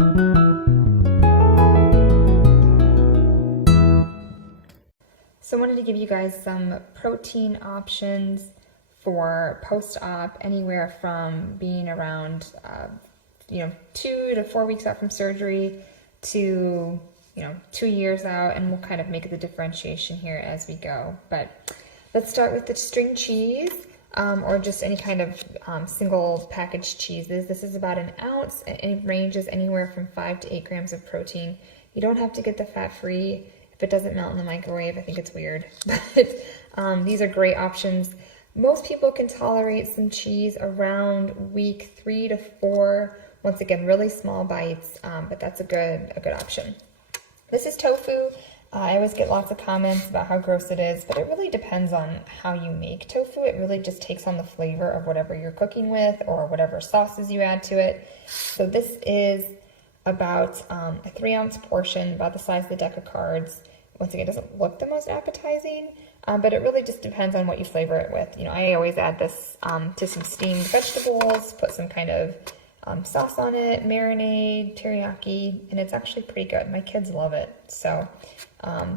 So I wanted to give you guys some protein options for post-op, anywhere from being around 2 to 4 weeks out from surgery to 2 years out, and we'll kind of make the differentiation here as we go. But let's start with the string cheese, or just any kind of single package cheeses. This is about an ounce, and it ranges anywhere from 5 to 8 grams of protein. You don't have to get the fat-free. If it doesn't melt in the microwave, I think it's weird. But these are great options. Most people can tolerate some cheese around week 3 to 4. Once again, really small bites, but that's a good option. This is tofu. I always get lots of comments about how gross it is, but it really depends on how you make tofu. It really just takes on the flavor of whatever you're cooking with or whatever sauces you add to it. So this is about a 3-ounce portion, about the size of the deck of cards. Once again, it doesn't look the most appetizing, but it really just depends on what you flavor it with. I always add this to some steamed vegetables, put some kind of sauce on it, marinade, teriyaki, and it's actually pretty good. My kids love it. So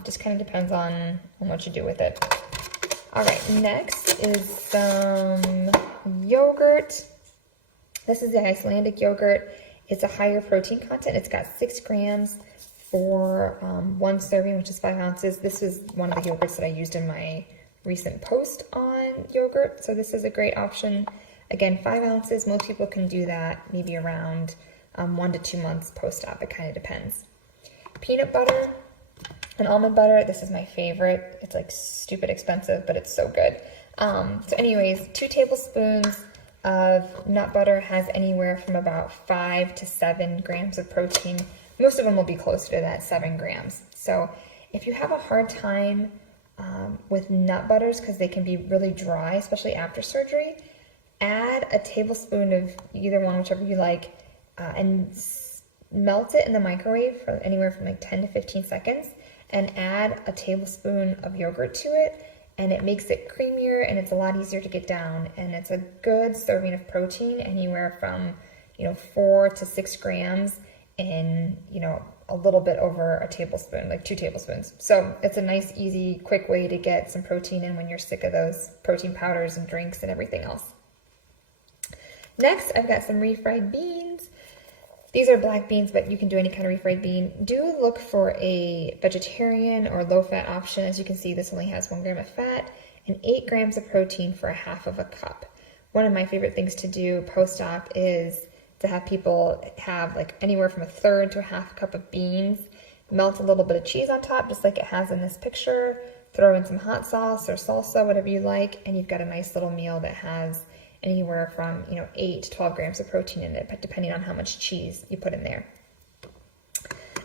just kind of depends on what you do with it. All right, next is some yogurt. This is the Icelandic yogurt. It's a higher protein content. It's got 6 grams for 1 serving, which is 5 ounces. This is one of the yogurts that I used in my recent post on yogurt. So this is a great option. Again, 5 ounces, most people can do that maybe around 1 to 2 months post-op. It kind of depends. Peanut butter and almond butter. This is my favorite. It's like stupid expensive, but it's so good. So anyways, 2 tablespoons of nut butter has anywhere from about 5 to 7 grams of protein. Most of them will be closer to that 7 grams. So if you have a hard time with nut butters because they can be really dry, especially after surgery, add a tablespoon of either one, whichever you like, and melt it in the microwave for anywhere from like 10 to 15 seconds, and add a tablespoon of yogurt to it, and it makes it creamier and it's a lot easier to get down, and it's a good serving of protein, anywhere from 4 to 6 grams in a little bit over a tablespoon, like 2 tablespoons. So it's a nice, easy, quick way to get some protein in when you're sick of those protein powders and drinks and everything else. Next, I've got some refried beans. These are black beans, but you can do any kind of refried bean. Do look for a vegetarian or low-fat option. As you can see, this only has 1 gram of fat and 8 grams of protein for a half of a cup. One of my favorite things to do post-op is to have people have like anywhere from 1/3 to a half cup of beans, melt a little bit of cheese on top, just like it has in this picture, throw in some hot sauce or salsa, whatever you like, and you've got a nice little meal that has anywhere from 8 to 12 grams of protein in it, but depending on how much cheese you put in there.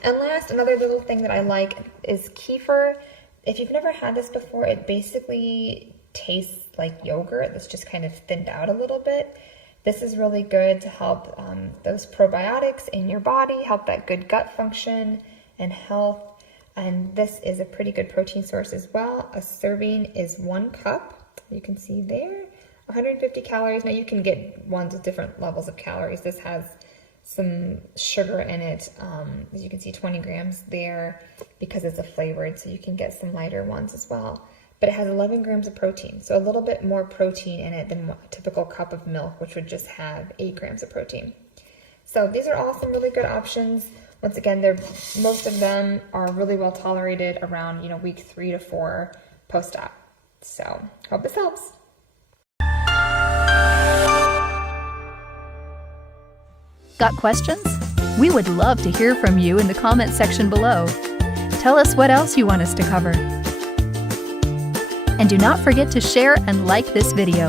And last, another little thing that I like is kefir. If you've never had this before, it basically tastes like yogurt that's just kind of thinned out a little bit. This is really good to help those probiotics in your body, help that good gut function and health. And this is a pretty good protein source as well. A serving is 1 cup. You can see there, 150 calories. Now you can get ones with different levels of calories. This has some sugar in it. As you can see, 20 grams there because it's a flavored, so you can get some lighter ones as well. But it has 11 grams of protein, so a little bit more protein in it than a typical cup of milk, which would just have 8 grams of protein. So these are all some really good options. Once again, most of them are really well tolerated around week 3 to 4 post-op. So hope this helps. Got questions? We would love to hear from you in the comment section below. Tell us what else you want us to cover. And do not forget to share and like this video.